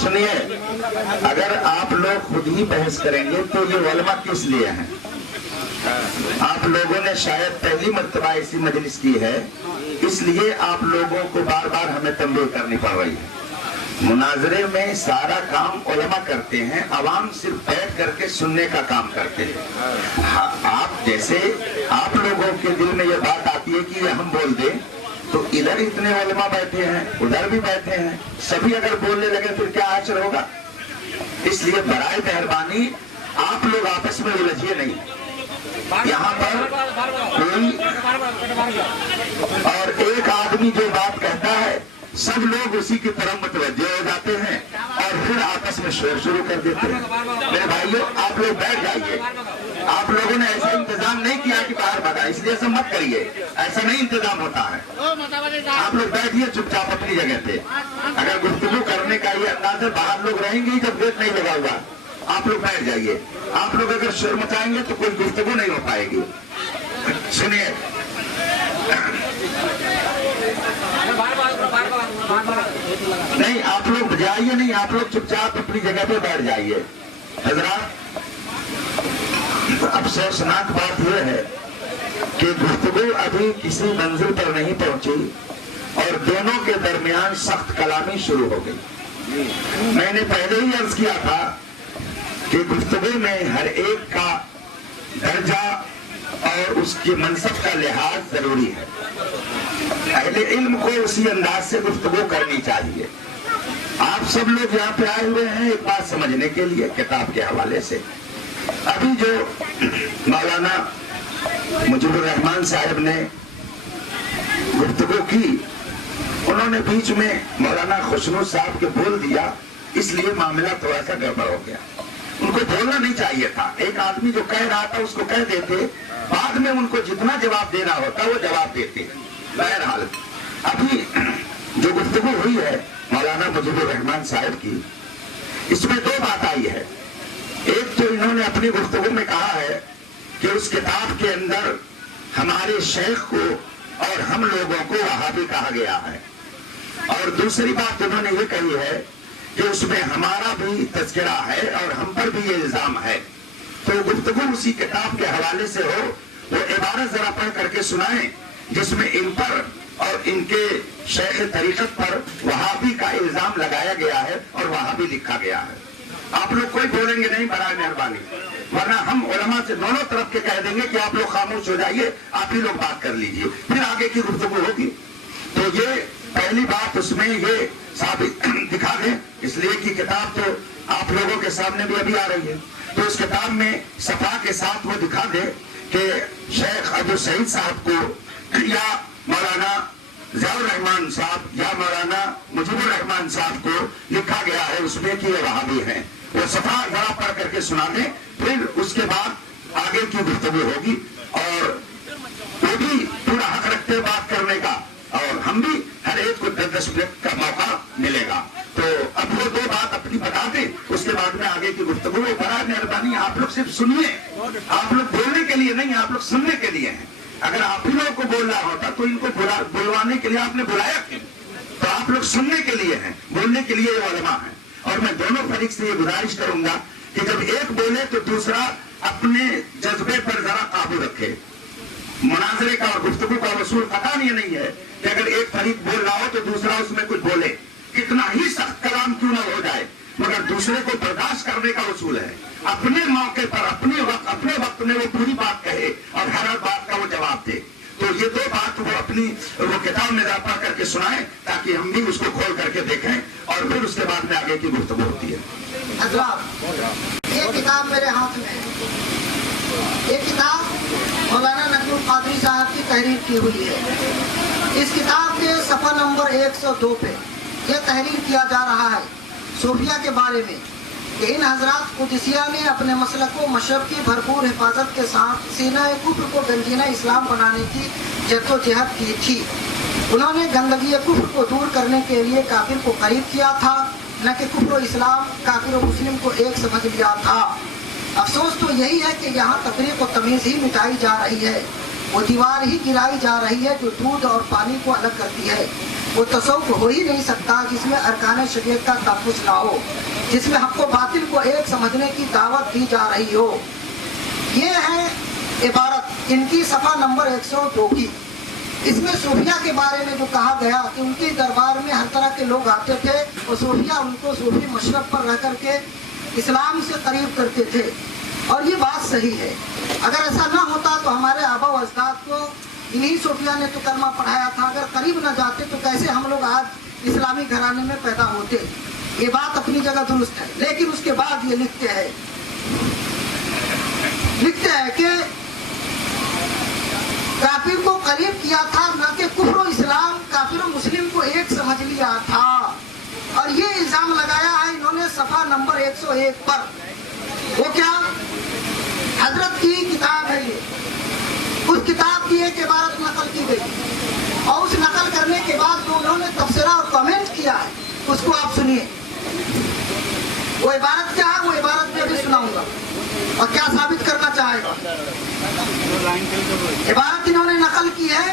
سنیے، اگر آپ لوگ خود ہی بحث کریں گے تو یہ علماء کس لیے ہیں؟ آپ لوگوں نے شاید پہلی مرتبہ ایسی مجلس کی ہے، اس لیے آپ لوگوں کو بار بار ہمیں تنبیہ کرنی پڑ رہی ہے۔ مناظرے میں سارا کام علماء کرتے ہیں، عوام صرف بیٹھ کر کے سننے کا کام کرتے ہیں۔ آپ جیسے آپ لوگوں کے دل میں یہ بات آتی ہے کہ ہم بول دیں، تو ادھر اتنے علماء بیٹھے ہیں، ادھر بھی بیٹھے ہیں، سبھی اگر بولنے لگے پھر کیا حاصل ہوگا؟ اس لیے برائے مہربانی آپ لوگ آپس میں الجھیے نہیں۔ یہاں پر کوئی اور ایک آدمی جو بات کہتا ہے سب لوگ اسی کی طرف متوجہ ہو جاتے ہیں اور پھر آپس میں شور شروع کر دیتے ہیں۔ میرے بھائیوں، آپ لوگ بیٹھ جائیے۔ آپ لوگوں نے ایسا انتظام نہیں کیا کہ باہر بھگا، اس لیے ایسا مت کریے، ایسا نہیں انتظام ہوتا ہے۔ آپ لوگ بیٹھیے چپ چاپ اپنی جگہ پہ۔ اگر گفتگو کرنے کا یہ انداز ہے، باہر لوگ رہیں گے جب گیٹ نہیں لگا ہوا، آپ لوگ بیٹھ جائیے۔ آپ لوگ اگر شور مچائیں گے تو کوئی گفتگو نہیں ہو پائے گی۔ سنیے، نہیں آپ لوگ جائیے، نہیں آپ لوگ چپ چاپ اپنی جگہ پہ بیٹھ جائیے۔ حضرات، افسوسناک بات یہ ہے کہ گفتگو ابھی کسی منزل پر نہیں پہنچی اور دونوں کے درمیان سخت کلامی شروع ہو گئی۔ میں نے پہلے ہی عرض کیا تھا کہ گفتگو میں ہر ایک کا درجہ اور اس کے منصب کا لحاظ ضروری ہے۔ اہل علم کو اسی انداز سے گفتگو کرنی چاہیے۔ آپ سب لوگ یہاں پہ آئے ہوئے ہیں ایک بات سمجھنے کے لیے کتاب کے حوالے سے۔ ابھی جو مولانا مجیب الرحمان صاحب نے گفتگو کی، انہوں نے بیچ میں مولانا خوشنو صاحب کے بول دیا، اس لیے معاملہ تھوڑا سا گڑبڑ ہو گیا۔ ان کو بولنا نہیں چاہیے تھا، ایک آدمی جو کہہ رہا تھا اس کو کہہ دیتے، بعد میں ان کو جتنا جواب دینا ہوتا وہ جواب دیتے۔ بہرحال ابھی جو گفتگو ہوئی ہے مولانا مجیب الرحمان صاحب کی، اس میں دو بات آئی ہے۔ ایک تو انہوں نے اپنی گفتگو میں کہا ہے کہ اس کتاب کے اندر ہمارے شیخ کو اور ہم لوگوں کو وہابی کہا گیا ہے، اور دوسری بات انہوں نے یہ کہی ہے کہ اس میں ہمارا بھی تذکرہ ہے اور ہم پر بھی یہ الزام ہے۔ تو گفتگو اسی کتاب کے حوالے سے ہو، وہ عبارت ذرا پڑھ کر کے سنائیں جس میں ان پر اور ان کے شیخ طریقت پر وہابی کا الزام لگایا گیا ہے اور وہابی لکھا گیا ہے۔ آپ لوگ کوئی بولیں گے نہیں برائے مہربانی، ورنہ ہم علماء سے دونوں طرف کے کہہ دیں گے کہ آپ لوگ خاموش ہو جائیے، آپ ہی لوگ بات کر لیجئے، پھر آگے کی گفتگو ہوگی۔ تو یہ پہلی بات اس میں یہ ثابت دکھا دیں، اس لیے کہ کتاب تو آپ لوگوں کے سامنے بھی ابھی آ رہی ہے، تو اس کتاب میں صفحہ کے ساتھ وہ دکھا دے کہ شیخ ابو سعید صاحب کو یا مولانا ضیاء الرحمان صاحب یا مولانا مجیب الرحمان صاحب کو لکھا گیا ہے اس میں کہ یہ وہابی ہیں۔ وہ صفحہ ذرا پڑھ کر کے سنا دیں، پھر اس کے بعد آگے کی گفتگو ہوگی، اور وہ بھی پورا حق رکھتے ہیں بات کرنے کا، اور ہم بھی ہر ایک کو 10 منٹ کا موقع ملے گا۔ تو اب وہ دو بات اپنی بتا دیں، اس کے بعد میں آگے کی گفتگو۔ برائے مہربانی آپ لوگ صرف سنیے، آپ لوگ بولنے کے لیے نہیں، آپ لوگ سننے کے لیے ہیں۔ اگر آپ ہی لوگوں کو بولنا ہوتا تو ان کو بلوانے کے لیے آپ نے بلایا کیوں؟ تو آپ لوگ سننے کے لیے ہیں، بولنے کے لیے علماء ہیں۔ اور میں دونوں فریق سے یہ گزارش کروں گا کہ جب ایک بولے تو دوسرا اپنے جذبے پر ذرا قابو رکھے۔ مناظرے کا اور گفتگو کا اصول قطعاً یہ نہیں ہے کہ اگر ایک فریق بول رہا ہو تو دوسرا اس میں کچھ بولے، کتنا ہی سخت کلام کیوں نہ ہو جائے، مگر دوسرے کو برداشت کرنے کا اصول ہے۔ اپنے موقع پر اپنے وقت میں وہ پوری بات کہے اور ہر بات کا وہ جواب دے۔ تو یہ دو بات وہ اپنی کتاب میں پڑھ کر کے سنائیں تاکہ ہم بھی اس کو کھول کر کے دیکھیں، اور پھر اس کے بعد میں آگے کی گفتگو ہوتی ہے۔ حضرات، یہ کتاب میرے ہاتھ میں ہے، یہ کتاب مولانا نجم القادری صاحب کی تحریر کی ہوئی ہے۔ اس کتاب کے صفحہ نمبر 102 پہ یہ تحریر کیا جا رہا ہے صوفیہ کے بارے میں کہ ان حضرات قدسیہ نے اپنے مسلک و مشرب کی بھرپور حفاظت کے ساتھ سینہ کفر کو گنجینہ اسلام بنانے کی جد و جہد کی تھی۔ انہوں نے گندگی کفر کو دور کرنے کے لیے کافر کو قریب کیا تھا، نہ کہ کفر و اسلام کافر و مسلم کو ایک سمجھ لیا تھا۔ افسوس تو یہی ہے کہ یہاں تفریق و تمیز ہی مٹائی جا رہی ہے، وہ دیوار ہی گرائی جا رہی ہے جو دودھ اور پانی کو الگ کرتی ہے۔ वो तसव्वुफ हो ही नहीं सकता जिसमें अरकान शरीयत का तहफ़्फ़ुज़ ना हो, जिसमें हक़ व बातिल को एक समझने की दावत दी जा रही हो। ये है इबारत इनकी सफ़ा नंबर 102 की। इसमें सूफिया के बारे में जो कहा गया कि उनके दरबार में हर तरह के लोग आते थे और सूफिया उनको सूफी मशरब पर रह करके इस्लाम से करीब करते थे, और ये बात सही है। अगर ऐसा ना होता तो हमारे आबा व अजदाद को इन्हीं सूफिया ने तो कलमा पढ़ाया था। अगर करीब न जाते तो कैसे हम लोग आज इस्लामी घराने में पैदा होते। ये बात अपनी जगह दुरुस्त है। लेकिन उसके बाद ये लिखते हैं कि काफिर को करीब किया था, न कि कुफ्र इस्लाम काफिर और मुस्लिम को एक समझ लिया था। और ये इल्जाम लगाया है इन्होंने सफा नंबर 101 पर। वो क्या? हजरत की किताब है ये, उस किताब की एक इबारत नकल की गई और उस नकल करने के बाद जो उन्होंने तफसीरा और कमेंट किया है उसको आप सुनिए। वो इबारत क्या है, वो इबारत मैं भी सुनाऊंगा और क्या साबित करना चाहेगा। इबारत इन्होंने नकल की है,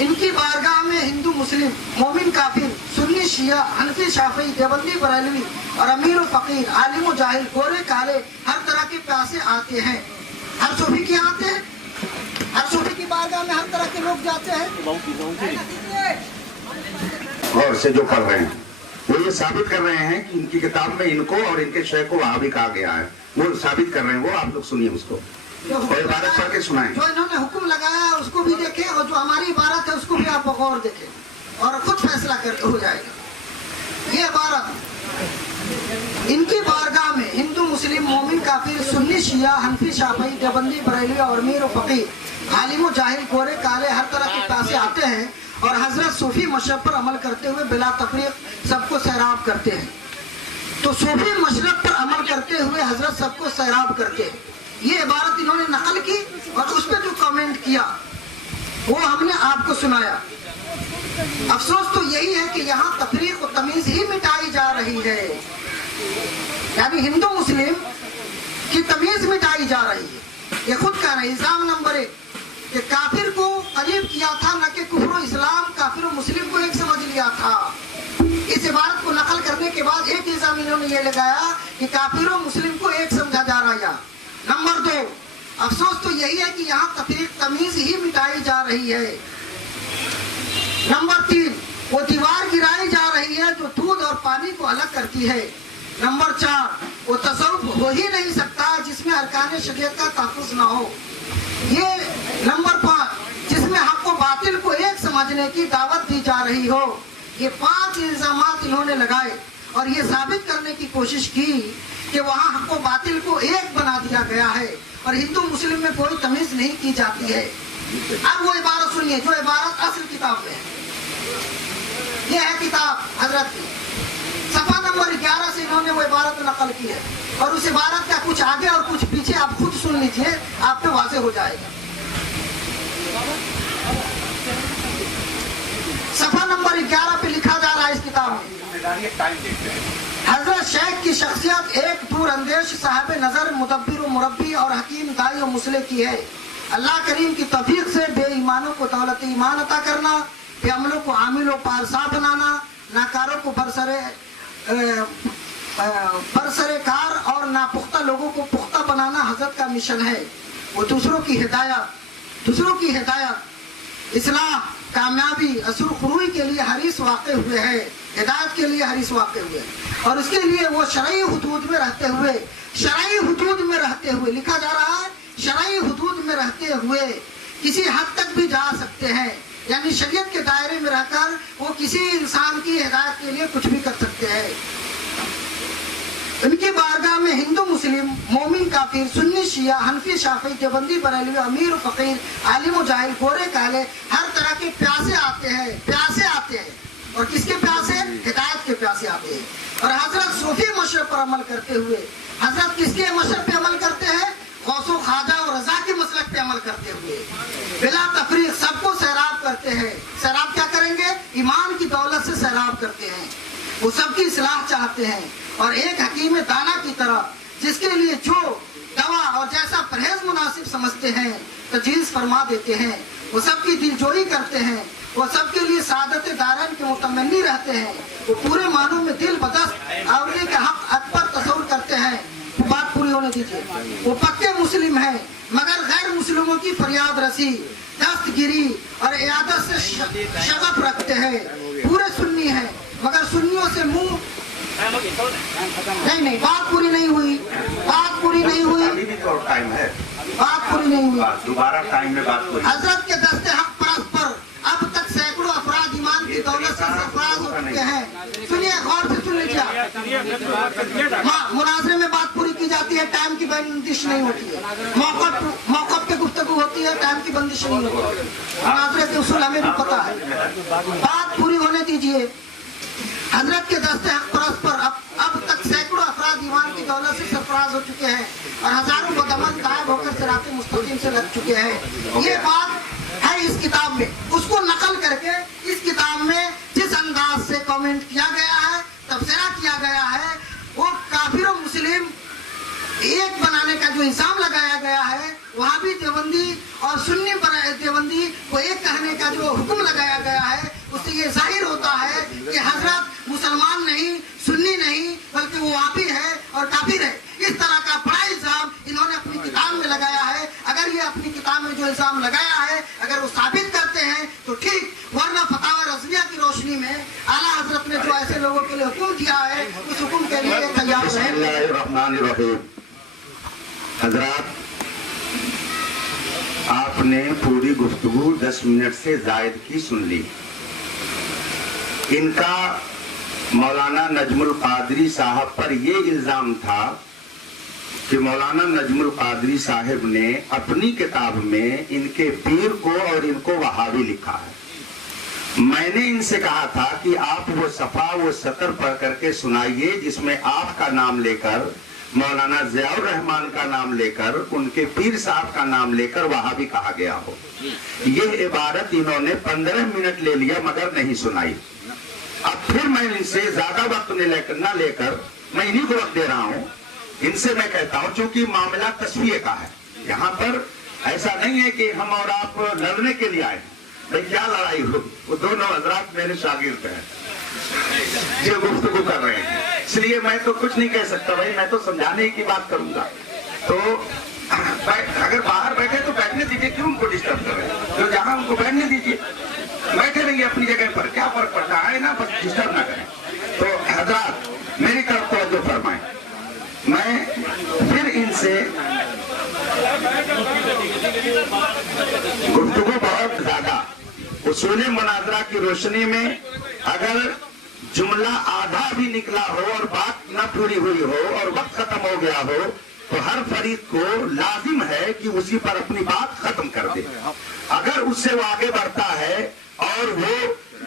इनकी बारगाह में हिंदू मुस्लिम मोमिन काफिर सुन्नी शिया हनफी शाफी देवबंदी बरेलवी और अमीर फकीर आलिम जाहिल गोरे काले हर तरह के प्यासे आते हैं। हर सूफी के आते हैं, हर सूफी की बारगाह में हर तरह के लोग जाते हैं। और से जो पढ़ रहे हैं वो ये साबित कर रहे हैं कि इनकी किताब में इनको और इनके शेख को वहां भी कहा गया है। वो साबित कर रहे हैं, वो आप लोग सुनिए उसको और इबारत पढ़ के सुनाएं। जो इन्होंने हुक्म लगाया उसको भी देखें और जो हमारी इबारत है उसको भी आप गौर देखें और खुद फैसला कर हो जाएगा। ये इबारत इनकी बारगाह में हिंदू मुस्लिम मोमिन काफिर सुन्नी शिया हनफी शाफी देवबंदी बरेलवी और अमीर और फकीर आलिम जाहिल गोरे काले हर तरह के प्यासे आते हैं और हजरत सूफी मशरब पर अमल करते हुए बिला तफरीक सबको सैराब करते हैं। तो सूफी मशरब पर अमल करते हुए हजरत सबको सैराब करते हैं। ये इबारत इन्होंने नकल की और उस पर जो कमेंट किया वो हमने आपको सुनाया। अफसोस तो यही है कि यहाँ तफरीक और तमीज ही मिटाई जा रही है, यानी हिंदू मुस्लिम की तमीज मिटाई जा रही है। ये खुद कह रहे हैं इल्जाम नंबर 1 कि काफिर को करीब किया था, न कि कुफ्र इस्लाम काफिर और मुस्लिम को एक समझ लिया था। इस इबारत को नकल करने के बाद एक इल्जाम इन्होंने ये लगाया कि काफिर और मुस्लिम को एक समझा जा रहा है। नंबर 2, अफसोस तो यही है कि यहाँ तफरीक तमीज ही मिटाई जा रही है। नंबर 3, वो दीवार गिराई जा रही है जो दूध और पानी को अलग करती है। नंबर 4, वो तसव्वुफ हो ही नहीं सकता जिसमें अरकान शरीयत का तहफ़्फ़ुज़ ना हो। ये नंबर 5, जिसमें हक़ व बातिल को एक समझने की दावत दी जा रही हो। ये 5 इल्जामात इन्होंने लगाए और ये साबित करने की कोशिश की कि वहाँ हक़ व बातिल को एक बना दिया गया है और हिंदू मुस्लिम में कोई तमीज नहीं की जाती है। अब वो इबारत सुनिए जो इबारत असल किताब में है। ये है किताब हजरत की, सफा नंबर 11 से इन्होंने वो इबारत नकल की है और उस इबारत का कुछ आगे और कुछ पीछे आप खुद सुन लीजिए, आप पे वाज़ेह हो जाएगा। सफा नंबर 11 पे लिखा जा रहा है इस किताब में, हजरत शेख की शख्सियत एक दूर अंदेश साहब नजर मुदब्बिर मुरब्बी और हकीम दाई और मुसले की है। अल्लाह करीम की तौफीक से बेईमानों को दौलत ईमान अता करना, बेअमलों को आमिल और पारसा बनाना, नाकारों को बरसरे कार और नापुख्ता लोगों को पुख्ता बनाना हजरत का मिशन है। वो दूसरों की हिदायत इस्लाह कामयाबी असुर खुरूई के लिए हरीस वाक़े हुए हैं, हिदायत के लिए हरीस वाक़े हुए और उसके लिए वो शरई हुदूद में रहते हुए लिखा जा रहा है, शरई हुदूद में रहते हुए किसी हद तक भी जा सकते हैं, यानी शरीयत के दायरे में रहकर वो किसी इंसान की हिदायत के लिए कुछ भी कर सकते हैं। इनकी बारगाह में हिंदू मुस्लिम मोमिन काफिर सुन्नी शिया हनफी शाफी देवबंदी बरेलवी अमीर फकीर आलिम जाहिल गोरे काले हर तरह के प्यासे आते हैं और किसके प्यासे? हिदायत के प्यासे आते हैं। और हजरत सूफी मशरब पर अमल करते हुए, हजरत किसके मशरब पे अमल करते हैं? गौसो ख्वाजा और रजा के मसलक पे अमल करते हुए बिला तफरीक सबको सैराब करते हैं। सैराब क्या करेंगे? ईमान की दौलत से सैराब करते हैं। वो सबकी इस्लाह चाहते हैं और एक हकीम दाना की तरह जिसके लिए जो दवा और जैसा परहेज मुनासिब समझते हैं तजवीज़ फरमा देते हैं। वो सबकी दिलजोई करते हैं वो सबके लिए सादत दारन के मुतमन्नी रहते हैं। वो पूरे मानों में दिल बदस्त अवली के हक अकबर तस्वुर करते हैं। बात पूरी होने दीजिए। वो पक्के मुस्लिम हैं मगर गैर मुस्लिमों की फरियाद रसी, दस्तगिरी और इयादत से शगफ रखते हैं। पूरे सुन्नी हैं मगर सुन्नियों से मुंह नहीं, बात पूरी नहीं हुई, बात पूरी नहीं हुई, अभी भी तो टाइम है, बात पूरी नहीं हुई। दोबारा टाइम में बात पूरी। हजरत के दस्ते हक परस्पर अब तक सैकड़ों अफराद ईमान की दौलत से सरफराज हो चुके हैं। सुनिए, गौर से सुन लीजिए। मुनाजरे में बात पूरी की जाती है, टाइम की बंदिश नहीं होती है। मौक़िफ़ पे गुफ्तगू होती है, टाइम की बंदिश नहीं होती है। मुनाजरे के उसूल हमें भी पता है। बात पूरी होने दीजिए। हजरत के दस्ते हक परस्पर अब तक सैकड़ों अफराद ईमान की दौलत से सरफराज हो चुके हैं और हजारों बदअमल गायब होकर सिरात मुस्तकीम से लग चुके हैं। ये बात है इस किताब में। उसको नकल करके इस किताब में जिस अंदाज से कमेंट किया गया है, तबसरा किया गया है, वो काफिर और मुस्लिम एक बनाने का जो इल्जाम लगाया गया है, वहाँ भी देवबंदी और सुन्नी देवबंदी को एक कहने का जो हुक्म लगाया गया है, उससे ये जाहिर होता है कि हजरत मुसलमान नहीं, सुन्नी नहीं, बल्कि वो वापी है और काफिर है। इस तरह का बड़ा इल्जाम इन्होंने अपनी किताब में लगाया है। अगर ये अपनी किताब में जो इल्जाम लगाया है अगर वो साबित करते हैं तो ठीक, वरना फतावा रज़विया की रोशनी में आला हजरत ने जो ऐसे लोगों के लिए हुक्म दिया है, उस हुक्म के लिए तैयार है। हजरात, आपने पूरी गुफ्तगू 10 मिनट से जायद की सुन ली। इनका मौलाना नजमुल कादरी साहब पर ये इल्जाम था कि मौलाना नजमुल कादरी साहब ने अपनी किताब में इनके पीर को और इनको वहाबी लिखा है। मैंने इनसे कहा था कि आप वो सफा वो सतर पढ़ करके सुनाइए जिसमें आपका नाम लेकर, मौलाना ज़ियाउर रहमान का नाम लेकर, उनके पीर साहब का नाम लेकर वहाबी कहा गया हो। यह इबारत इन्होंने 15 मिनट ले लिया मगर नहीं सुनाई। अब फिर मैं इनसे ज्यादा वक्त न लेकर मैं इन्हीं को वक्त दे रहा हूँ। इनसे मैं कहता हूँ, चूंकि मामला तस्वीर का है, यहाँ पर ऐसा नहीं है कि हम और आप लड़ने के लिए आए। भाई क्या लड़ाई हो, वो दोनों हजरात मेरे शागिर्द हैं जो गुफ्तगू कर रहे हैं, इसलिए मैं तो कुछ नहीं कह सकता। भाई मैं तो समझाने की बात करूंगा। तो अगर बाहर बैठे तो बैठने दीजिए, क्यों उनको डिस्टर्ब कर रहे हैं? तो जहाँ उनको बैठने दीजिए, बैठे रहिए अपनी जगह पर, क्या फर्क पड़ता है ना, बस डिस्टर्ब ना करें। तो हजरात मेरी तरफ तवज्जो फरमाएं। मैं फिर इनसे गुफ्तगू बहुत ज्यादा उसूल मुनाजरा की रोशनी में, अगर जुमला आधा भी निकला हो और बात न पूरी हुई हो और वक्त खत्म हो गया हो, तो हर फरीक को लाजिम है कि उसी पर अपनी बात खत्म कर दे। अगर उससे वो आगे बढ़ता है और वो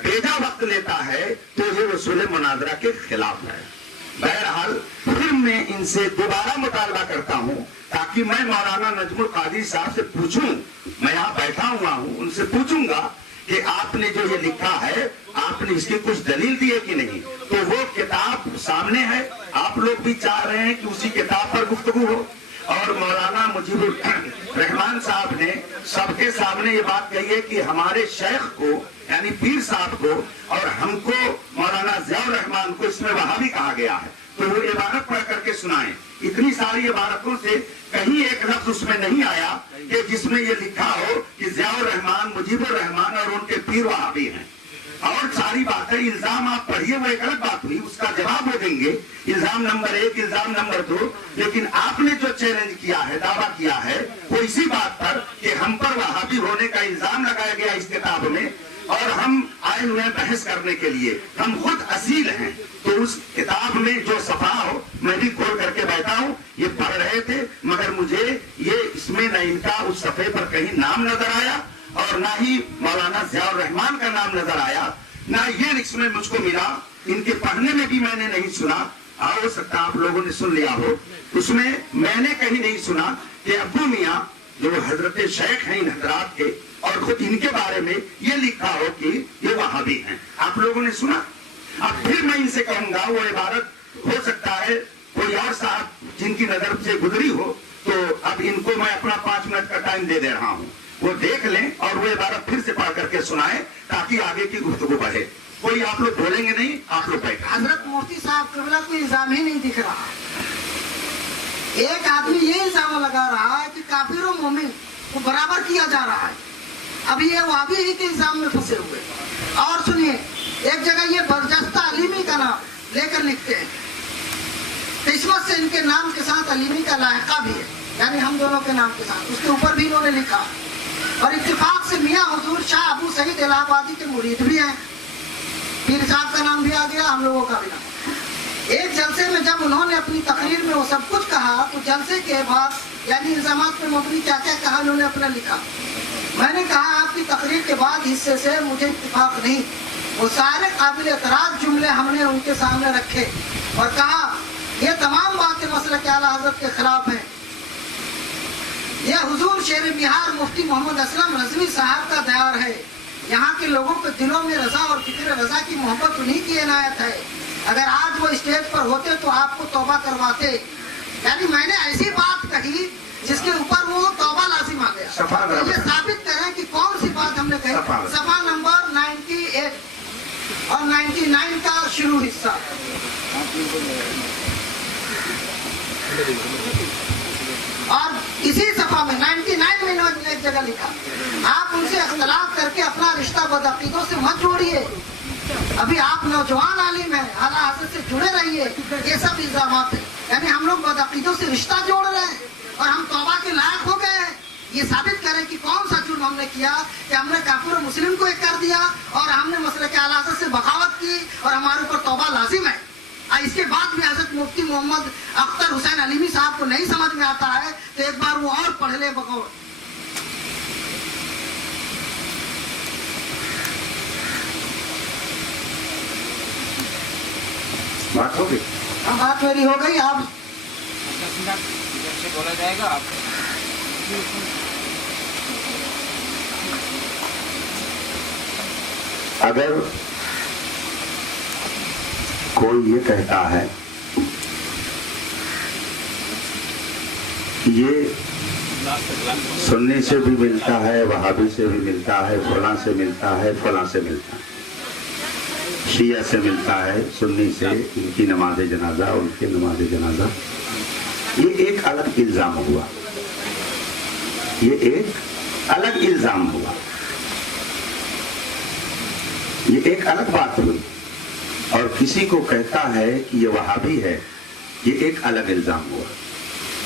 बेजा वक्त लेता है तो ये उसूल मुनाजरा के खिलाफ है। बहरहाल फिर मैं इनसे दोबारा मुतालबा करता हूँ ताकि मैं मौलाना नजमुल कादरी साहब से पूछूं, मैं यहाँ बैठा हुआ हूँ, उनसे पूछूंगा कि आपने जो ये लिखा है आपने इसकी कुछ दलील दी है कि नहीं। तो वो किताब सामने है, आप लोग भी चाह रहे हैं कि उसी किताब पर गुफ्तगू हो। और मौलाना मुजीबुर रहमान साहब ने सबके सामने ये बात कही है कि हमारे शेख को यानी पीर साहब को और हमको मौलाना ज़ियाउर रहमान को इसमें वहाबी कहा गया है। तो वो इबारत पढ़ करके सुनाएं। इतनी सारी इबारतों से कहीं एक लफ्ज उसमें नहीं आया कि जिसमें ये लिखा हो कि ज़ियाउर रहमान, मुजीबुर रहमान और उनके पीर वहाबी हैं। और सारी बातें, इल्जाम आप पढ़िए, वो एक अलग बात हुई, उसका जवाब वो देंगे, इल्जाम नंबर 1, इल्जाम नंबर 2। लेकिन आपने जो चैलेंज किया है, दावा किया है, वो इसी बात पर कि हम पर वहाबी होने का इल्जाम लगाया गया इस किताब में और हम आए हुए हैं बहस करने के लिए, हम खुद असील हैं। तो उस किताब में जो सफा हो, मैं भी खोल करके बैठा हूँ, ये पढ़ रहे थे, मगर मुझे ये इसमें न इनका उस सफे पर कहीं नाम नजर आया और ना ही मौलाना ज़ियाउर रहमान का नाम नजर आया, ना ये इसमें मुझको मिला। इनके पढ़ने में भी मैंने नहीं सुना, हो सकता आप लोगों ने सुन लिया हो, उसमें मैंने कहीं नहीं सुना कि अब्बू मियाँ जो हजरत शेख हैं इन हजरात के और खुद इनके बारे में ये लिखा हो कि ये वहाबी हैं। आप लोगों ने सुना? अब फिर मैं इनसे कहूंगा, वो इबारत हो सकता है कोई और साहब जिनकी नजर से गुजरी हो, तो अब इनको मैं अपना 5 मिनट का टाइम दे रहा हूँ। वो देख लें और वो इबारत फिर से पढ़ करके सुनाएं ताकि आगे की गुफ्तगू बढ़े। कोई आप लोग बोलेंगे नहीं, आप लोग बैठे। हजरत मुफ्ती साहब किबला को इल्जाम ही नहीं दिख रहा। एक आदमी ये इल्जाम लगा रहा है कि काफिर और मोमिन को बराबर किया जा रहा है। अभी ये वाबी ही के इल्जाम में फंसे हुए। और सुनिए, एक जगह ये बरजस्ता अलीमी का नाम लेकर लिखते हैं, किस्मत से इनके नाम के साथ अलीमी का लायका भी है, यानी हम दोनों के नाम के साथ, उसके ऊपर भी इन्होंने लिखा। और इत्तेफाक से मियाँ हुजूर शाह अबू सईद इलाहाबादी के मुरीद भी हैं, पीर साहब का नाम भी आ गया, हम लोगों का भी नाम। एक जलसे में जब उन्होंने अपनी तकरीर में वो सब कुछ कहा, तो जलसे के बाद यानी इल्जामात पे मबनी क्या क्या कहा उन्होंने अपना लिखा। मैंने कहा आपकी तकरीर के बाद हिस्से से मुझे इत्तेफाक नहीं, वो सारे काबिल एतराज जुमले हमने उनके सामने रखे और कहा ये तमाम बातें मसलक आला हज़रत के खिलाफ हैं। यह हुजूर शेर बिहार मुफ्ती मोहम्मद असलम रज़वी साहब का दयार है। यहाँ के लोगों के दिलों में रजा और फिक्र रजा की मोहब्बत उन्हीं की इनायत है। अगर आज वो स्टेज पर होते तो आपको तौबा करवाते। यानी मैंने ऐसी बात कही जिसके ऊपर वो तौबा लाजिम आ गया। तो ये साबित करें कि कौन सी बात हमने कही। सफा नंबर 98 और 99 का शुरू हिस्सा। और इसी सफा में 99 में इन्होंने एक जगह लिखा, आप उनसे इख्तिलाफ करके अपना रिश्ता बदअकीदों से मत जोड़िए। अभी आप नौजवान आलिम हैं, आला हज़रत से जुड़े रहिए। ये सब इल्जामात है, यानी हम लोग बदअकीदों से रिश्ता जोड़ रहे हैं और हम तौबा के लायक हो गए हैं। ये साबित करें कि कौन सा जुर्म हमने किया कि हमने काफिर और मुस्लिम को एक कर दिया और हमने मसलक आला हज़रत से बगावत की और हमारे ऊपर तौबा लाजिम है। इसके बाद भी हज़रत मुफ्ती मोहम्मद अख्तर हुसैन अलीमी साहब को नहीं समझ में आता है तो एक बार वो और पढ़ ले बगौर। बात हो गई? हाँ, बात मेरी हो गई। आप से बोला जाएगा। आप अगर कोई ये कहता है कि ये सुन्नी से भी मिलता है, वहाबी से भी मिलता है, फलां से मिलता है, फलां से मिलता है, शिया से मिलता है, सुन्नी से इनकी नमाज जनाजा, उनकी नमाज जनाजा, ये एक अलग इल्जाम हुआ। ये एक अलग इल्जाम हुआ, ये एक अलग बात हुई। और किसी को कहता है कि ये वहाबी है, ये एक अलग इल्जाम हुआ।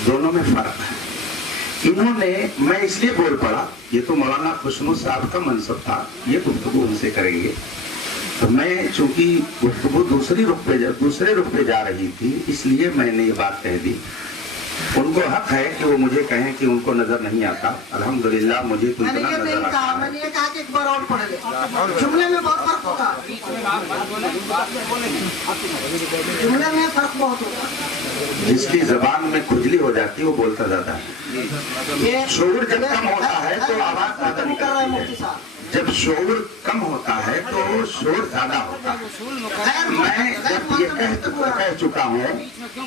दोनों में फर्क है। इन्होंने, मैं इसलिए बोल पड़ा, ये तो मौलाना खुशनू साहब का मनसब था, ये गुफ्तगू उनसे करेंगे, तो मैं चूंकि गुफ्तगू दूसरे रुख पे जा रही थी, इसलिए मैंने ये बात कह दी। उनको हक है कि वो मुझे कहें कि उनको नजर नहीं आता। अल्हम्दुलिल्लाह मुझे तो इतना नजर आता है। मैंने ये कहा कि एक बार और पढ़ ले, जुमले में बहुत फर्क होता है, जुमले में फर्क बहुत होता है। जिसकी जबान में खुजली हो जाती है वो बोलता जाता है। शोर जब कम होता है तो आवाज ज्यादा निकलती है, जब शोर कम होता है तो शोर ज्यादा होता है। मैं जब ये कह चुका हूँ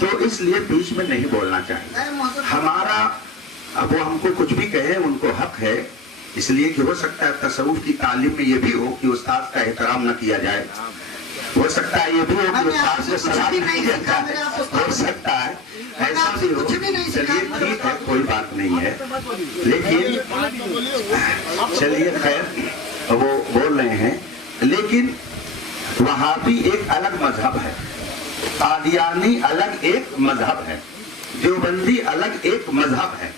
तो इसलिए बीच में नहीं बोलना चाहिए। हमारा, अब वो हमको कुछ भी कहे, उनको हक है, इसलिए कि हो सकता है तसव्वुफ की तालीम में ये भी हो कि उस्ताद का एहतराम न किया जाए, हो सकता है ये भी हो कि उस्ताद से सलाम नहीं दिया जाए, हो सकता है ऐसा भी हो। चलिए ठीक है, कोई बात नहीं है, लेकिन चलिए खैर वो बोल रहे हैं। लेकिन वहाबी एक अलग मजहब है, कादियानी अलग एक मजहब है, देवबंदी अलग एक मजहब है।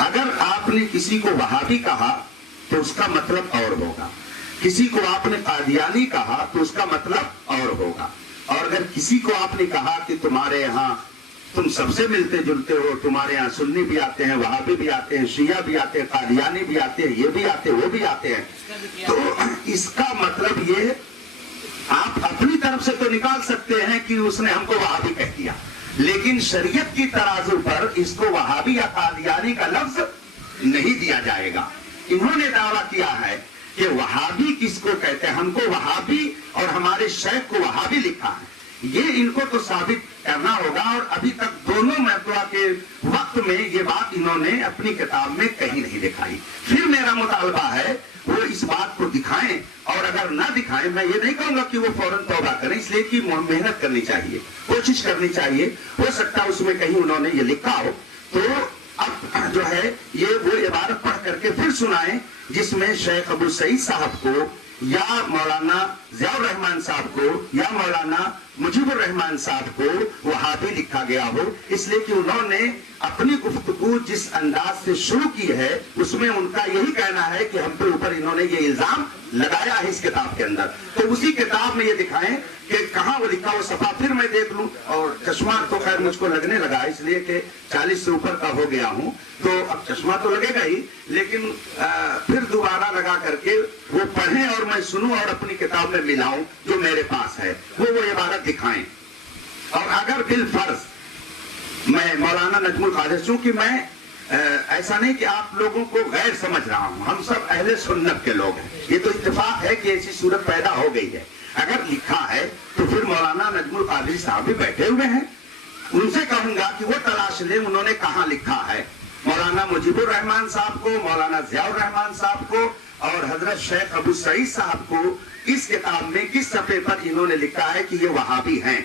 अगर आपने किसी को वहाबी कहा तो उसका मतलब और होगा, किसी को आपने कादियानी कहा तो उसका मतलब और होगा। और अगर किसी को आपने कहा कि तुम्हारे यहाँ तुम सबसे मिलते जुलते हो, तुम्हारे यहाँ सुन्नी भी आते हैं, वहाबी भी आते हैं, शिया भी आते हैं, कादियानी भी आते हैं, ये भी आते हैं, वो भी आते हैं, तो इसका मतलब ये आप अपनी तरफ से तो निकाल सकते हैं कि उसने हमको वहाबी कह दिया, लेकिन शरीयत की तराजू पर इसको वहाबी या कादियानी का लफ्ज नहीं दिया जाएगा। इन्होंने दावा किया है कि वहाबी किसको कहते हैं, हमको वहाबी और हमारे शेख को वहाबी लिखा है, ये इनको तो साबित करना होगा, और अभी तक दोनों मरतबा के वक्त में ये बात इन्होंने अपनी किताब में कहीं नहीं दिखाई। फिर मेरा मुतालबा है वो इस बात को दिखाएं, और अगर ना दिखाएं, मैं ये नहीं कहूंगा कि वो फौरन तौबा करें, इसलिए कि मेहनत करनी चाहिए, कोशिश करनी चाहिए। हो सकता है उसमें कहीं उन्होंने ये लिखा हो, तो अब जो है ये वो इबारत पढ़ करके फिर सुनाएं जिसमें शेख अबू सईद साहब को या मौलाना ज़ियाउर रहमान साहब को या मौलाना मुजीबुर रहमान साहब को वहाबी लिखा गया हो, इसलिए कि उन्होंने अपनी गुफ्तगू जिस अंदाज से शुरू की है उसमें उनका यही कहना है कि हम पे ऊपर इन्होंने ये इल्जाम लगाया है इस किताब के अंदर। तो उसी किताब में ये दिखाएं कि कहाँ वो लिखा, वो सफा फिर मैं देख लूं। और चश्मा तो खैर मुझको लगने लगा इसलिए कि 40 से ऊपर का हो गया हूं, तो अब चश्मा तो लगेगा ही, लेकिन फिर दोबारा लगा करके वो पढ़ें और मैं सुनूं और अपनी किताब में मिलाऊं जो मेरे पास है, वो इबारत दिखाएं। और अगर बिल फर्ज मैं मौलाना नजमुल कादिर, चूंकि मैं ऐसा नहीं कि आप लोगों को गैर समझ रहा हूं, हम सब अहले सुन्नत के लोग हैं, ये तो इत्तेफाक है कि ऐसी सूरत पैदा हो गई है। अगर लिखा है तो फिर मौलाना नजमुल कादिर साहब भी बैठे हुए हैं, उनसे कहूंगा कि वो तलाश लें उन्होंने कहाँ लिखा है। मौलाना मुजीबुर रहमान साहब को, मौलाना ज़ियाउर रहमान साहब को और हजरत शेख अबू सईद साहब को इस किताब में किस सफ़े पर इन्होंने लिखा है कि ये वहाबी हैं।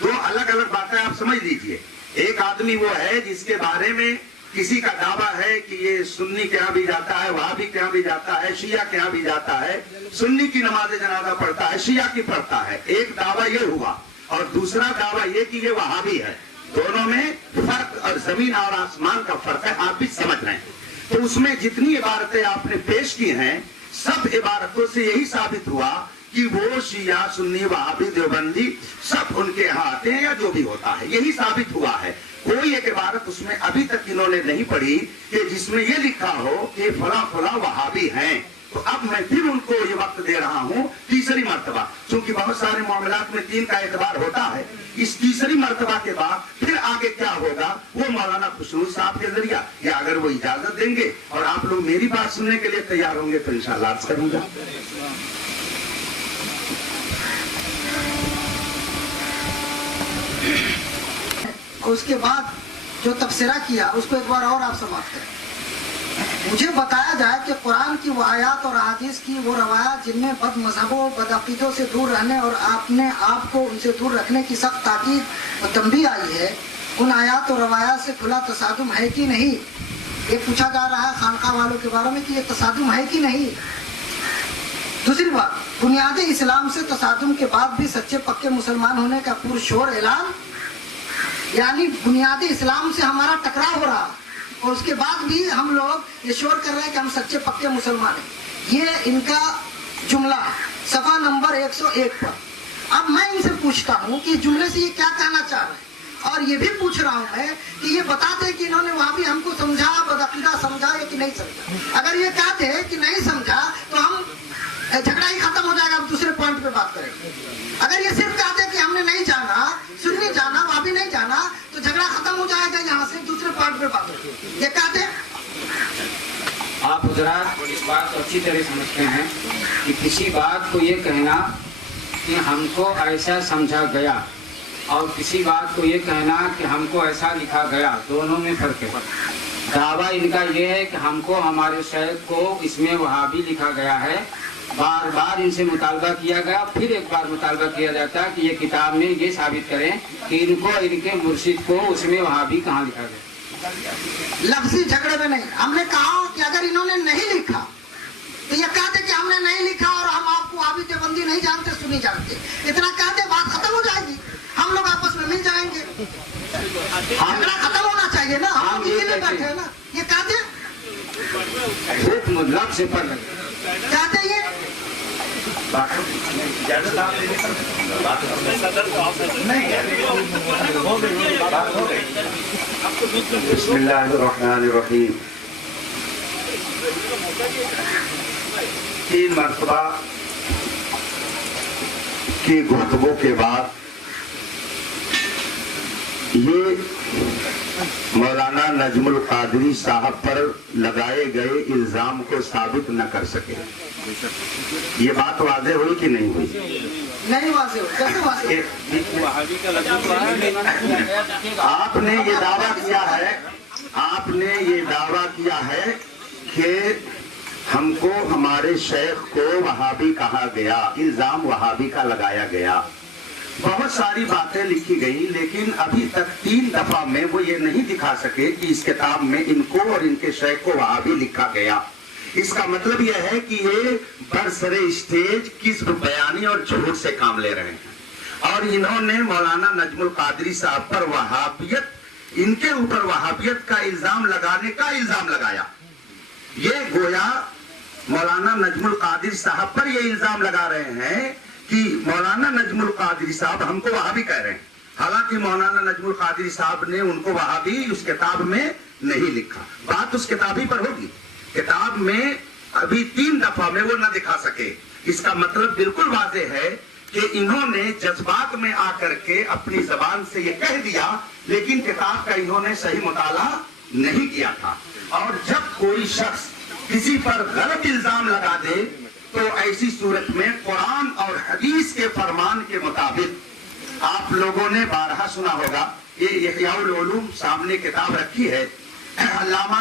दो अलग अलग बातें आप समझ लीजिए। एक आदमी वो है जिसके बारे में किसी का दावा है कि ये सुन्नी के यहाँ भी जाता है, वहाबी के यहाँ भी जाता है, शिया के यहाँ भी जाता है, सुन्नी की नमाज जनाजा पढ़ता है, शिया की पढ़ता है। एक दावा ये हुआ, और दूसरा दावा ये कि ये वहाबी है। दोनों में फर्क और जमीन और आसमान का फर्क है, आप भी समझ रहे हैं। तो उसमें जितनी इबारतें आपने पेश की हैं, सब इबारतों से यही साबित हुआ कि वो शिया, सुन्नी, वहाबी, देवबंदी सब उनके यहाँ आते हैं या जो भी होता है, यही साबित हुआ है। कोई एक इबारत उसमें अभी तक इन्होंने नहीं पढ़ी कि जिसमें ये लिखा हो कि फला फला वहाबी हैं। तो अब मैं फिर उनको ये वक्त दे रहा हूँ तीसरी मर्तबा, क्योंकि बहुत सारे मामलात में 3 का एतबार होता है। इस तीसरी मर्तबा के बाद फिर आगे क्या होगा वो मौलाना खुशनूर साहब के जरिया, या अगर वो इजाजत देंगे और आप लोग मेरी बात सुनने के लिए तैयार होंगे तो इंशाअल्लाह अर्ज करूंगा। उसके बाद जो तफसीरा किया उसको एक बार और आप समाप्त करें। मुझे बताया जाए कि कुरान की वो आयात और अहादीस की वो रवायात जिनमें बद मजहबों, बदअकीदों से दूर रहने और अपने आप को उनसे दूर रखने की सख्त ताकीद और तंबीह आई है, उन आयात और रवायात से खुला तसादुम है कि नहीं। ये पूछा जा रहा है खानका वालों के बारे में कि ये तसादुम है कि नहीं। दूसरी बात, बुनियादी इस्लाम से तसादुम के बाद भी सच्चे पक्के मुसलमान होने का पुरशोर ऐलान, यानी बुनियादी इस्लाम से हमारा टकराव हो रहा और उसके बाद भी हम लोग ये शोर कर रहे हैं कि हम सच्चे पक्के मुसलमान हैं। ये इनका जुमला सफा नंबर 101 पर। अब मैं इनसे पूछता हूँ कि जुमले से ये क्या कहना चाह रहे हैं, और ये भी पूछ रहा हूँ मैं कि ये बताते कि इन्होंने वहाँ भी हमको समझा, बदअकीदा समझा या कि नहीं समझा। अगर ये कहते कि नहीं समझा तो हम झगड़ा ही खत्म हो जाएगा, हम दूसरे पॉइंट पे बात करेंगे। अगर ये सिर्फ कहते कि हमने नहीं जाना, सुन्नी जाना, वहाबी नहीं जाना, तो झगड़ा खत्म हो जाएगा, यहाँ से दूसरे पॉइंट पे बात करेंगे। ये कहते आप हजरात इस बात को अच्छी तरह समझते हैं कि किसी बात को ये कहना कि हमको ऐसा समझा गया और किसी बात को ये कहना कि हमको ऐसा लिखा गया, दोनों में फर्क है। दावा इनका ये है कि हमको हमारे शेख को इसमें वहाबी लिखा गया है, बार बार इनसे मुतालबा किया गया, फिर एक बार मुतालबा किया जाता है कि ये किताब में ये साबित करें कि इनको इनके मुर्शिद को उसमें वहाबी कहाँ लिखा गया। लफ्जी झगड़े में नहीं, हमने कहा कि अगर इन्होंने नहीं लिखा तो ये कहते कि हमने नहीं लिखा और हम आपको वहाबी देवबंदी नहीं जानते, सुन्नी जानते, इतना कहते बात खत्म हो जाएगी, हम लोग आपस में मिल जाएंगे, झगड़ा खत्म होना चाहिए ना। हम इसीलिए बैठे हैं ना। ये कहते लफ्ज़ से पर कहते ये बिस्मिल्लाहिर्रहमानिर्रहीम। 3 मरतबा की गुफ्तगू के बाद ये मौलाना नजमुल कादरी साहब पर लगाए गए इल्जाम को साबित न कर सके। ये बात वाज़ेह हुई कि नहीं हुई? नहीं वाज़ेह हुई। कैसे वाज़ेह? आपने ये दावा किया है कि हमको हमारे शेख को वहाबी कहा गया, इल्जाम वहाबी का लगाया गया। बहुत सारी बातें लिखी गई, लेकिन अभी तक 3 दफा में वो ये नहीं दिखा सके कि इस किताब में इनको और इनके शेख को वहाबी लिखा गया। इसका मतलब यह है कि ये बरसरे स्टेज किस्म बयानी और झूठ से काम ले रहे हैं और इन्होंने मौलाना नजमुल कादरी साहब पर वहाबियत, इनके ऊपर वहाबियत का इल्जाम लगाने का इल्जाम लगाया। ये गोया मौलाना नजमुल कादरी साहब पर ये इल्जाम लगा रहे हैं कि मौलाना नजमुल कादरी साहब हमको वहाबी कह रहे हैं, हालांकि मौलाना नजमुल कादरी साहब ने उनको वहाबी उस किताब में नहीं लिखा। बात उस किताब ही पर होगी। किताब में अभी 3 दफा में वो न दिखा सके। इसका मतलब बिल्कुल वाज़ेह है कि इन्होंने जज्बात में आकर के अपनी जबान से ये कह दिया, लेकिन किताब का इन्होंने सही मुताला नहीं किया था। और जब कोई शख्स किसी पर गलत इल्जाम लगा दे तो ऐसी सूरत में कुरान और हदीस के फरमान के मुताबिक, आप लोगों ने बारहा सुना होगा, ये इहयाउल उलूम सामने किताब रखी है, अल्लामा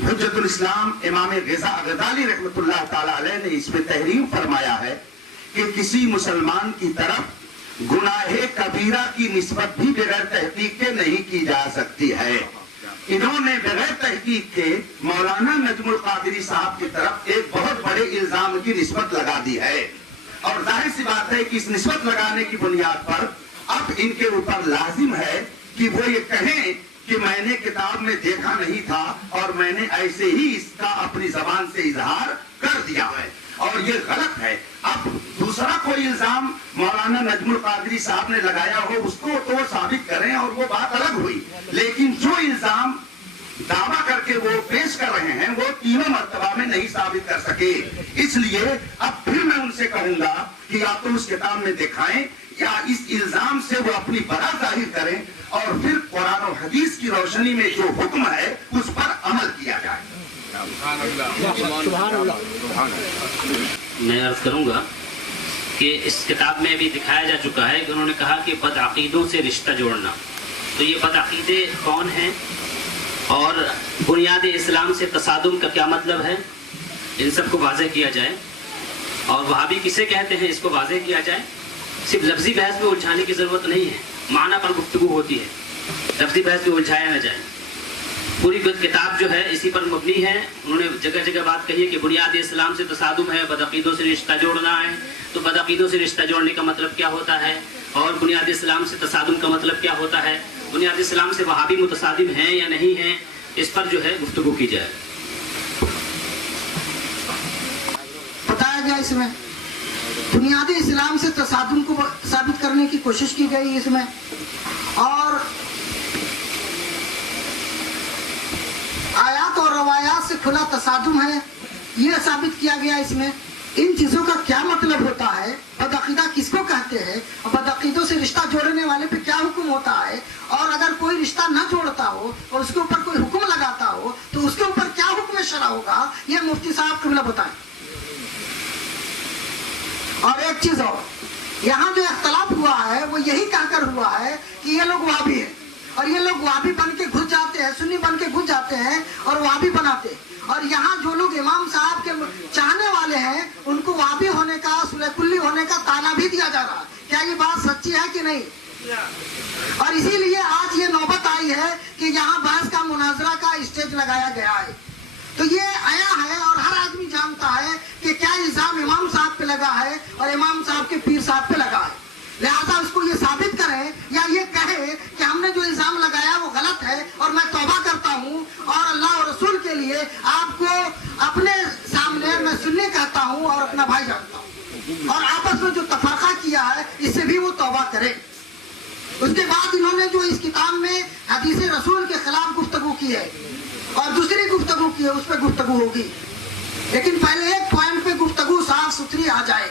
हुज्जतुल इस्लाम इमाम गज़ाली रहमतुल्लाह ताला अलैह ने इसमें तहरीर फरमाया है कि किसी मुसलमान की तरफ गुनाहे कबीरा की निस्बत भी बगैर तहकीक के नहीं की जा सकती है। इन्होंने बगैर तहकीक के मौलाना नजमुल कादरी साहब की तरफ एक बहुत बड़े इल्जाम की निस्बत लगा दी है और जाहिर सी बात है कि इस निस्बत लगाने की बुनियाद पर अब इनके ऊपर लाजिम है कि वो ये कहें कि मैंने किताब में देखा नहीं था और मैंने ऐसे ही इसका अपनी जबान से इजहार कर दिया है और ये गलत है। अब दूसरा कोई इल्जाम मौलाना नजमुल कादरी साहब ने लगाया हो उसको तो वो साबित करें और वो बात अलग हुई, लेकिन जो इल्जाम दावा करके वो पेश कर रहे हैं वो तीनों मर्तबा में नहीं साबित कर सके। इसलिए अब फिर मैं उनसे कहूंगा कि या तो उस किताब में दिखाएं या इस इल्जाम से वो अपनी बरा जाहिर करें और फिर कुरान और हदीस की रोशनी में जो हुक्म है उस पर अमल किया जाए। मैं अर्ज करूंगा कि इस किताब में भी दिखाया जा चुका है कि उन्होंने कहा कि बदअकीदों से रिश्ता जोड़ना, तो ये बदअकीदे कौन हैं और बुनियाद इस्लाम से तसादुम का क्या मतलब है, इन सबको वाज़ेह किया जाए। और वहाबी किसे कहते हैं इसको वाज़ेह किया जाए। सिर्फ लफ्जी बहस में उलझाने की ज़रूरत नहीं है, माना पर गुफ्तगू होती है, लफ्जी बहस में उलझाया न जाए। पूरी किताब जो है इसी पर मबनी है। उन्होंने जगह जगह बात कही है कि बुनियाद इस्लाम से तसादुम है, बदअकीदों से रिश्ता जोड़ना है, तो बदअकीदों से रिश्ता जोड़ने का मतलब क्या होता है और बुनियाद इस्लाम से तसादुम का मतलब क्या होता है, बुनियाद इस्लाम से वहाबी मुतसादिम हैं या नहीं हैं, इस पर जो है गुफ्तगू की जाए। बताया गया इसमें बुनियादी इस्लाम से तसादुम को साबित करने की कोशिश की गई इसमें, और आयात और रवायात से खुला तसादुम है ये साबित किया गया इसमें। इन चीजों का क्या मतलब होता है, बदअकीदा किसको कहते हैं, बदअकीदों से रिश्ता जोड़ने वाले पे क्या हुक्म होता है, और अगर कोई रिश्ता न जोड़ता हो और उसके ऊपर कोई हुक्म लगाता हो तो उसके ऊपर क्या हुक्म शरा होगा, ये मुफ्ती साहब किबला बताएं। और एक चीज और, यहाँ जो इख्तलाफ हुआ है वो यही कहकर हुआ है कि ये लोग वाबी है और ये लोग वाबी बन के घुस जाते हैं, सुन्नी बन के घुस जाते हैं और वाबी बनाते हैं। और यहाँ जो लोग इमाम साहब के चाहने वाले हैं उनको वाबी होने का, सुलकुल्ली होने का ताना भी दिया जा रहा है। क्या ये बात सच्ची है कि नहीं? और इसीलिए आज ये नौबत आई है कि यहाँ बहस का मुनाजरा का स्टेज लगाया गया है। तो ये आया है और हर आदमी जानता है कि क्या इल्जाम इमाम साहब पे लगा है और इमाम साहब के पीर साहब पे लगा है। लिहाजा उसको ये साबित करें या ये कहे कि हमने जो इल्जाम लगाया वो गलत है और मैं तौबा करता हूँ और अल्लाह और रसूल के लिए आपको अपने सामने मैं सुनने कहता हूँ और अपना भाई जानता हूँ, और आपस में जो तफरका किया है इससे भी वो तौबा करे। उसके बाद इन्होंने जो इस किताब में हदीस रसूल के खिलाफ गुफ्तगू की है और दूसरी गुफ्तगू की है उस पर गुफ्तगू होगी, लेकिन पहले एक पॉइंट पे गुफ्तगू साफ सुथरी आ जाए।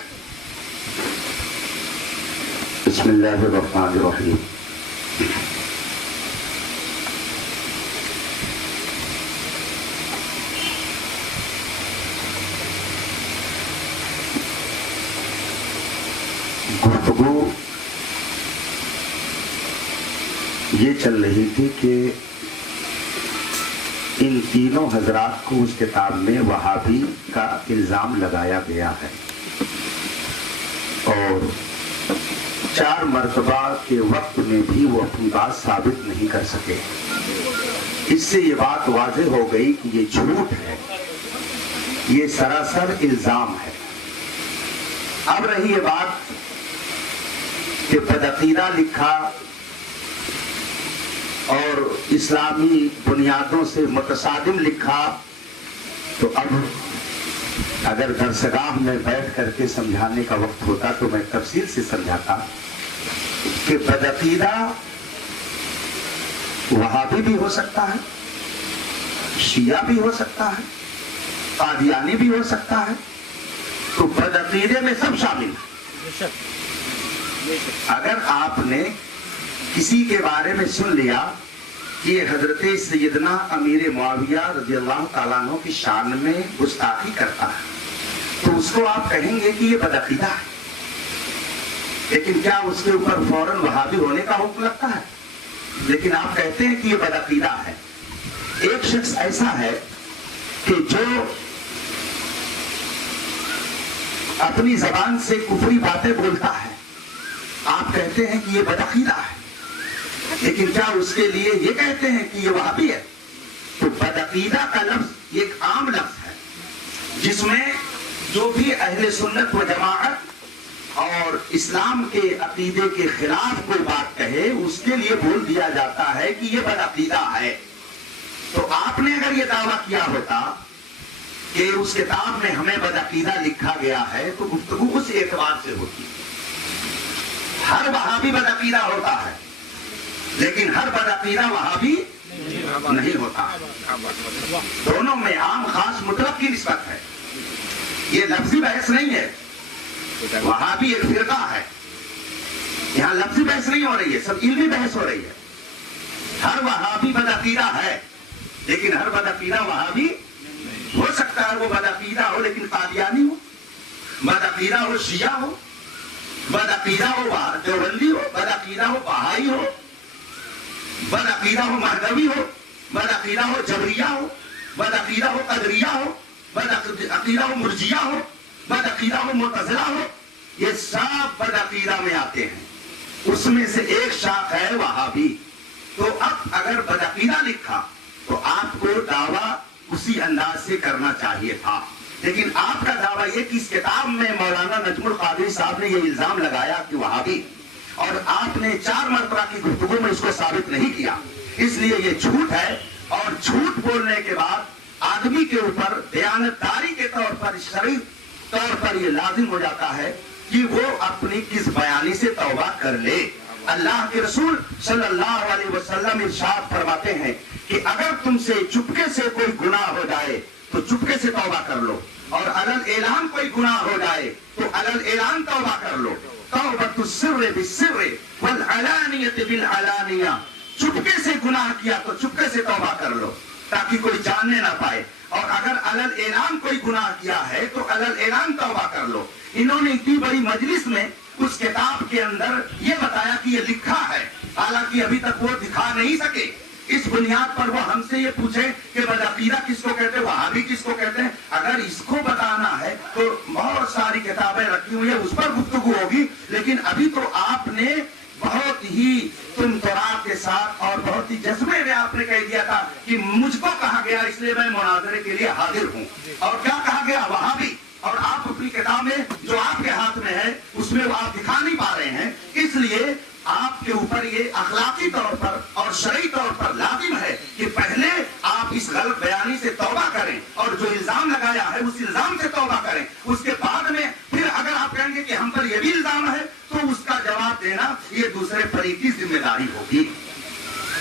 बिस्मिल्लाहिर्रहमानिर्रहीम। یہ چل رہی تھی کہ ان تینوں حضرات کو اس کتاب میں وہابی کا الزام لگایا گیا ہے اور 4 مرتبہ کے وقت میں بھی وہ اپنی بات ثابت نہیں کر سکے. اس سے یہ بات واضح ہو گئی کہ یہ جھوٹ ہے، یہ سراسر الزام ہے. اب رہی یہ بات کہ بدعقیدہ لکھا اور اسلامی بنیادوں سے متصادم لکھا، تو اب اگر درسگاہ میں بیٹھ کر کے سمجھانے کا وقت ہوتا تو میں تفصیل سے سمجھاتا کہ بدعقیدہ وہابی بھی ہو سکتا ہے، شیعہ بھی ہو سکتا ہے، قادیانی بھی ہو سکتا ہے، تو بدعقیدے میں سب شامل ہیں. اگر آپ نے کسی کے بارے میں سن لیا کہ یہ حضرت سیدنا امیر معاویہ رضی اللہ تعالیٰ عنہ کی شان میں گستاخی کرتا ہے تو اس کو آپ کہیں گے کہ یہ بدعقیدہ ہے، لیکن کیا اس کے اوپر فوراً وہابی ہونے کا حکم لگتا ہے؟ لیکن آپ کہتے ہیں کہ یہ بدعقیدہ ہے. ایک شخص ایسا ہے کہ جو اپنی زبان سے کفری باتیں بولتا ہے، آپ کہتے ہیں کہ یہ بدعقیدہ ہے، لیکن کیا اس کے لیے یہ کہتے ہیں کہ یہ وہابی ہے؟ تو بدعقیدہ کا لفظ ایک عام لفظ ہے جس میں جو بھی اہل سنت و جماعت اور اسلام کے عقیدے کے خلاف کوئی بات کہے اس کے لیے بول دیا جاتا ہے کہ یہ بدعقیدہ ہے. تو آپ نے اگر یہ دعویٰ کیا ہوتا کہ اس کتاب میں ہمیں بدعقیدہ لکھا گیا ہے تو گفتگو اس اعتبار سے ہوتی. ہر وہابی بدعقیدہ ہوتا ہے لیکن ہر بدعقیدہ وہابی نہیں ہوتا. دونوں میں عام خاص مطلق کی نسبت ہے. یہ لفظی بحث نہیں ہے. وہابی ایک فرقہ ہے، یہاں لفظی بحث نہیں ہو رہی ہے، سب علمی بحث ہو رہی ہے. ہر وہابی بدعقیدہ ہے لیکن ہر بدعقیدہ وہابی ہو سکتا ہے. وہ بدعقیدہ ہو لیکن قادیانی ہو، بدعقیدہ ہو شیعہ ہو، بدعقیدہ ہو دیوبندی ہو، بدعقیدہ ہو بہائی ہو، بدعقیدہ ہو مہدوی ہو، بدعقیدہ ہو جبریہ ہو، بدعقیدہ ہو قدریہ ہو، بدعقیدہ ہو مرجیہ ہو، بدعقیدہ ہو معتزلہ ہو. یہ سب بدعقیدہ میں آتے ہیں. اس میں سے ایک شاخ ہے وہابی. تو اب اگر بدعقیدہ لکھا تو آپ کو دعویٰ اسی انداز سے کرنا چاہیے تھا، لیکن آپ کا دعویٰ یہ کہ اس کتاب میں مولانا نجم القادری صاحب نے یہ الزام لگایا کہ وہابی، اور آپ نے 4 مرتبہ کی گفتگو میں اس کو ثابت نہیں کیا. اس لیے یہ جھوٹ ہے. اور جھوٹ بولنے کے بعد آدمی کے اوپر دیانتداری کے طور پر شرعی طور پر یہ لازم ہو جاتا ہے کہ وہ اپنی کس بیانی سے توبہ کر لے. اللہ کے رسول صلی اللہ علیہ وسلم ارشاد فرماتے ہیں کہ اگر تم سے چپکے سے کوئی گناہ ہو جائے تو چپکے سے توبہ کر لو، اور علل اعلان کوئی گناہ ہو جائے تو علل اعلان توبہ کر لو. توبۃ السر بالسر والعلانیۃ بالعلانیہ. چپکے سے گناہ کیا تو چپکے سے توبہ کر لو تاکہ کوئی جاننے نہ پائے، اور اگر علل اعلان کوئی گناہ کیا ہے تو علل اعلان توبہ کر لو. انہوں نے اتنی بڑی مجلس میں اس کتاب کے اندر یہ بتایا کہ یہ لکھا ہے، حالانکہ ابھی تک وہ دکھا نہیں سکے. اس بنیاد پر وہ ہم سے یہ پوچھے کہ بدعقیدہ کس کو کہتے ہیں، وہابی کس کو کہتے ہیں. اگر اس کو بتانا ہے تو بہت ساری کتابیں رکھی ہوئی ہیں، اس پر گفتگو ہوگی. لیکن ابھی تو آپ نے بہت ہی تمتراک کے ساتھ اور بہت ہی جذبے میں آپ نے کہہ دیا تھا کہ مجھ کو کہا گیا اس لیے میں مناظرے کے لیے حاضر ہوں. اور کیا کہا گیا؟ وہابی. اور آپ اپنی کتاب میں جو آپ کے ہاتھ میں ہے اس میں وہ آپ دکھا نہیں پا رہے ہیں. اس لیے آپ کے اوپر یہ اخلاقی طور پر اور شرعی طور پر لازم ہے کہ پہلے آپ اس غلط بیانی سے توبہ کریں اور جو الزام لگایا ہے اس الزام سے توبہ کریں. اس کے بعد میں پھر اگر آپ کہیں گے کہ ہم پر یہ بھی الزام ہے تو اس کا جواب دینا یہ دوسرے فریق کی ذمہ داری ہوگی.